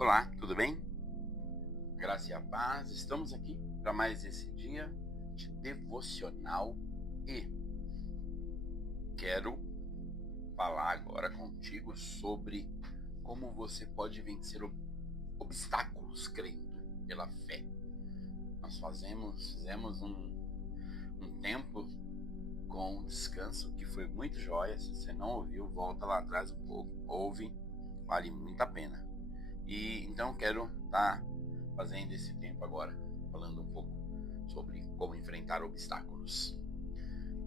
Olá, tudo bem? Graça e a paz. Estamos aqui para mais esse dia de devocional e quero falar agora contigo sobre como você pode vencer obstáculos crendo pela fé. Nós fizemos um tempo com descanso que foi muito jóia. Se você não ouviu, volta lá atrás um pouco, ouve, vale muito a pena. E então quero estar fazendo esse tempo agora, falando um pouco sobre como enfrentar obstáculos.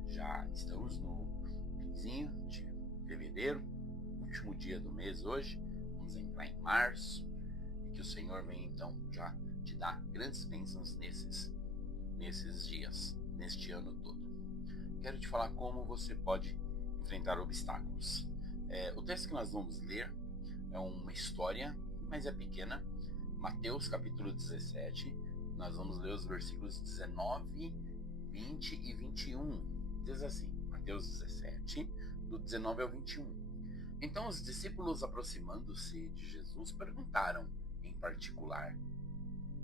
Já estamos no finzinho de fevereiro, último dia do mês hoje, vamos entrar em março, e que o Senhor venha então já te dar grandes bênçãos nesses dias, neste ano todo. Quero te falar como você pode enfrentar obstáculos. O texto que nós vamos ler é uma história, mas é pequena. Mateus capítulo 17, nós vamos ler os versículos 19, 20 e 21. Diz assim, Mateus 17, do 19 ao 21. Então os discípulos, aproximando-se de Jesus, perguntaram em particular: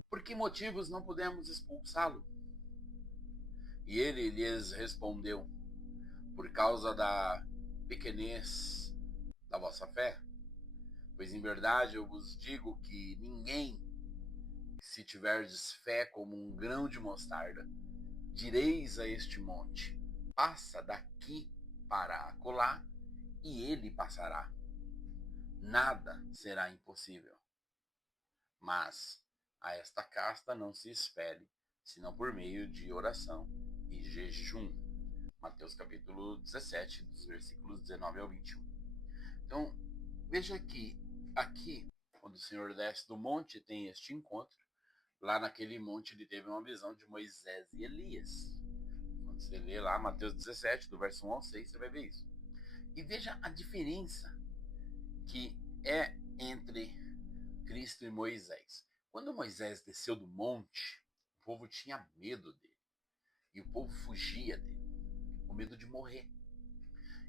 por que motivos não podemos expulsá-lo? E ele lhes respondeu: por causa da pequenez da vossa fé. Pois em verdade eu vos digo que ninguém, se tiverdes fé como um grão de mostarda, direis a este monte: passa daqui para acolá, e ele passará. Nada será impossível. Mas a esta casta não se espere, senão por meio de oração e jejum. Mateus capítulo 17, dos versículos 19 ao 21. Então, veja que aqui, quando o Senhor desce do monte, tem este encontro. Lá naquele monte ele teve uma visão de Moisés e Elias. Quando você lê lá Mateus 17, do verso 1 ao 6, você vai ver isso. E veja a diferença que é entre Cristo e Moisés. Quando Moisés desceu do monte, o povo tinha medo dele. E o povo fugia dele, com medo de morrer.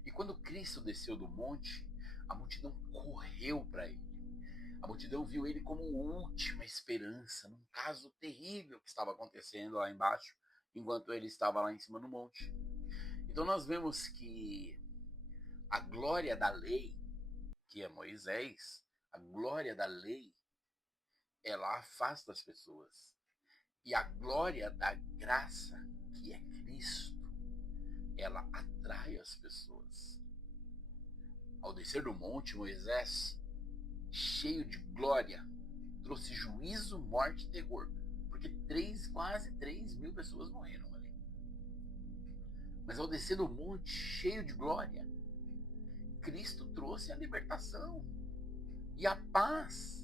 E quando Cristo desceu do monte, a multidão correu para ele. A multidão viu ele como última esperança, num caso terrível que estava acontecendo lá embaixo, enquanto ele estava lá em cima no monte. Então nós vemos que a glória da lei, que é Moisés, a glória da lei, ela afasta as pessoas. E a glória da graça, que é Cristo, ela atrai as pessoas. Ao descer do monte, Moisés, cheio de glória, trouxe juízo, morte e terror, porque quase 3 mil pessoas morreram ali. Mas ao descer do monte, cheio de glória, Cristo trouxe a libertação e a paz.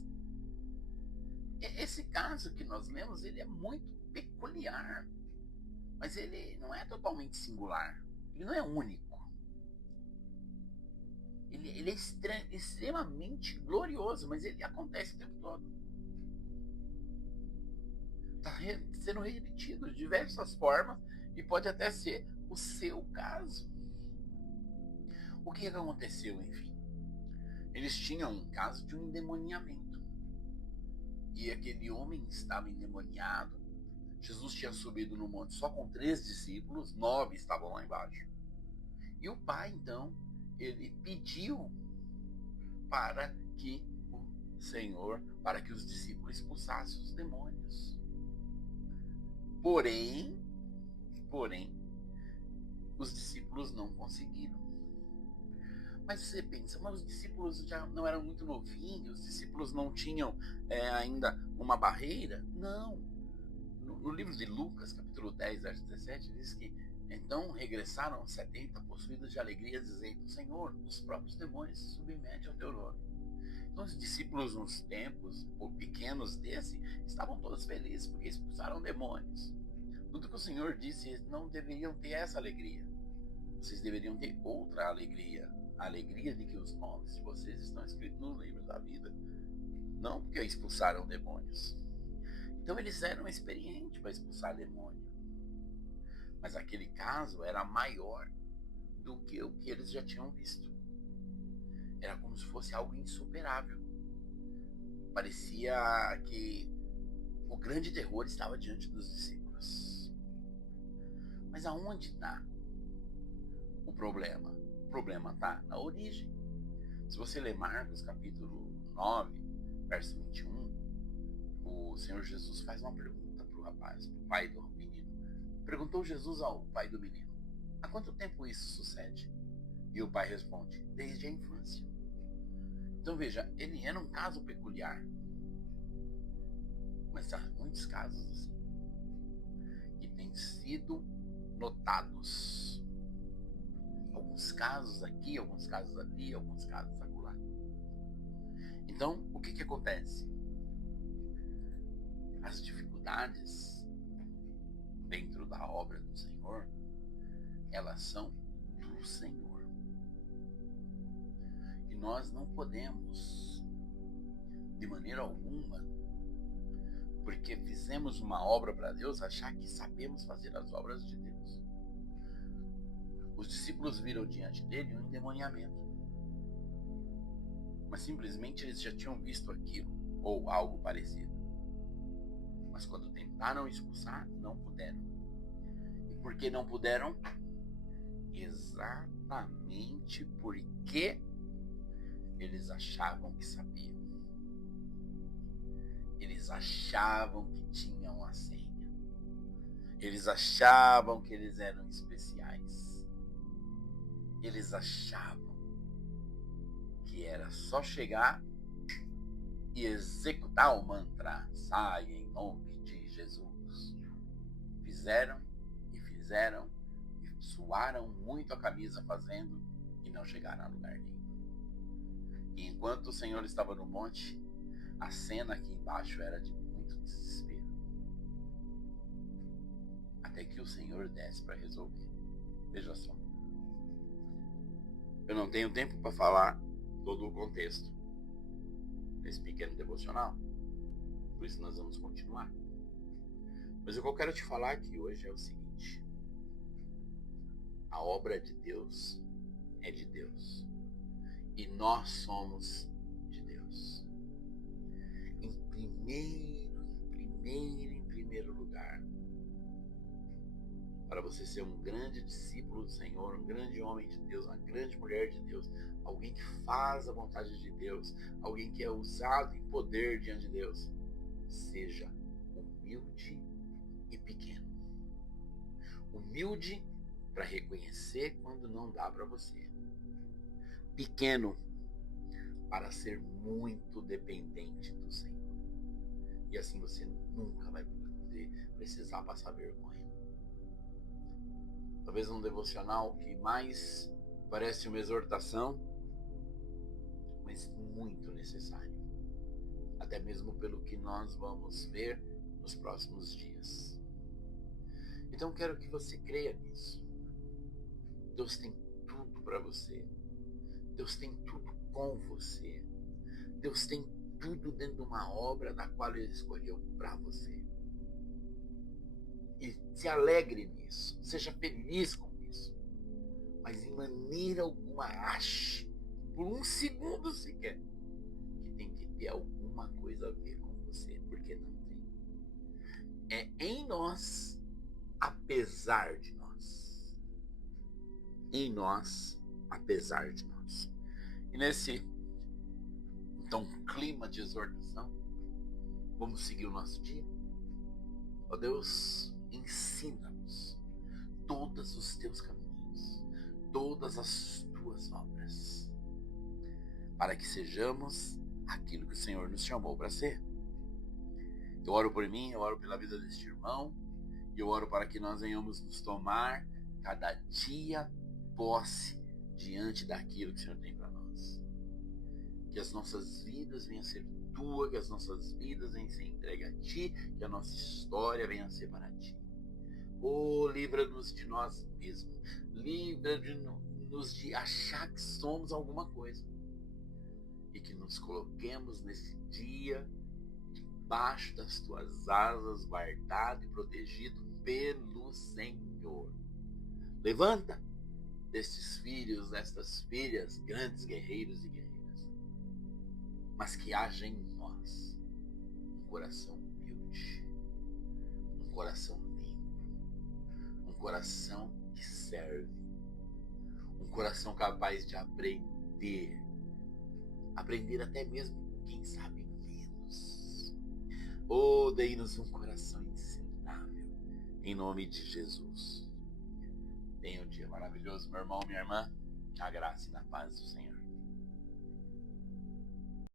Esse caso que nós lemos, ele é muito peculiar, mas ele não é totalmente singular, ele não é único. Ele é extremamente glorioso, mas ele acontece o tempo todo. Está sendo repetido de diversas formas e pode até ser o seu caso. O que aconteceu, enfim? Eles tinham um caso de um endemoniamento. E aquele homem estava endemoniado. Jesus tinha subido no monte só com 3 discípulos, 9 estavam lá embaixo. E o pai, então, ele pediu para que o Senhor, para que os discípulos expulsassem os demônios. Porém, os discípulos não conseguiram. Mas você pensa, mas os discípulos já não eram muito novinhos, os discípulos não tinham ainda uma barreira? Não. No livro de Lucas, capítulo 10, verso 17, diz que então regressaram 70 possuídos de alegria, dizendo: Senhor, os próprios demônios se submetem ao teu nome. Então os discípulos, nos tempos pequenos desse, estavam todos felizes porque expulsaram demônios. Tudo que o Senhor disse, eles não deveriam ter essa alegria. Vocês deveriam ter outra alegria. A alegria de que os nomes de vocês estão escritos no livro da vida. Não porque expulsaram demônios. Então eles eram experientes para expulsar demônio. Mas aquele caso era maior do que o que eles já tinham visto. Era como se fosse algo insuperável. Parecia que o grande terror estava diante dos discípulos. Mas aonde está o problema? O problema está na origem. Se você ler Marcos capítulo 9, verso 21, o Senhor Jesus faz uma pergunta para o rapaz, para o pai do menino. Perguntou Jesus ao pai do menino: há quanto tempo isso sucede? E o pai responde: desde a infância. Então veja, ele era um caso peculiar. Mas há muitos casos assim, que têm sido notados. Alguns casos aqui, alguns casos ali, alguns casos acolá. Então, o que acontece? As dificuldades dentro da obra do Senhor, elas são do Senhor. E nós não podemos, de maneira alguma, porque fizemos uma obra para Deus, achar que sabemos fazer as obras de Deus. Os discípulos viram diante dele um endemoniamento. Mas simplesmente eles já tinham visto aquilo, ou algo parecido. Mas quando tentaram expulsar, não puderam. E por que não puderam? Exatamente porque eles achavam que sabiam. Eles achavam que tinham a senha. Eles achavam que eles eram especiais. Eles achavam que era só chegar e executar o mantra: sai em nome de Jesus. Fizeram e suaram muito a camisa fazendo e não chegaram a lugar nenhum. E enquanto o Senhor estava no monte, a cena aqui embaixo era de muito desespero. Até que o Senhor desce para resolver. Veja só. Eu não tenho tempo para falar todo o contexto desse pequeno devocional. Por isso nós vamos continuar. Mas o que eu quero te falar aqui hoje é o seguinte: a obra de Deus é de Deus. E nós somos de Deus. Em primeiro lugar, para você ser um grande discípulo do Senhor, um grande homem de Deus, uma grande mulher de Deus, alguém que faz a vontade de Deus, alguém que é usado em poder diante de Deus, seja humilde e pequeno. Humilde para reconhecer quando não dá para você. Pequeno para ser muito dependente do Senhor. E assim você nunca vai precisar passar vergonha. Talvez um devocional que mais parece uma exortação, mas muito necessário. Até mesmo pelo que nós vamos ver nos próximos dias. Então quero que você creia nisso. Deus tem tudo para você. Deus tem tudo com você. Deus tem tudo dentro de uma obra da qual Ele escolheu para você. E se alegre nisso, seja feliz com isso, mas em maneira alguma ache, por um segundo sequer, que tem que ter alguma coisa a ver com você, porque não tem. É em nós, apesar de nós. Em nós, apesar de nós. E nesse, então, clima de exortação, vamos seguir o nosso dia? Ó Deus, ensina-nos todos os teus caminhos, todas as tuas obras, para que sejamos aquilo que o Senhor nos chamou para ser. Eu oro por mim, eu oro pela vida deste irmão, e eu oro para que nós venhamos nos tomar cada dia posse diante daquilo que o Senhor tem para nós. Que as nossas vidas venham a ser tua, que as nossas vidas venham a ser entregues a ti, que a nossa história venha a ser para ti. Oh, livra-nos de nós mesmos. Livra-nos de achar que somos alguma coisa. E que nos coloquemos nesse dia debaixo das tuas asas, guardado e protegido pelo Senhor. Levanta destes filhos, destas filhas, grandes guerreiros e guerreiras. mas que haja em nós um coração humilde, um coração limpo, um coração que serve, um coração capaz de aprender até mesmo com quem sabe menos. Oh, dei-nos um coração ensinável, em nome de Jesus. Tenha um dia maravilhoso, meu irmão, minha irmã. A graça e a paz do Senhor.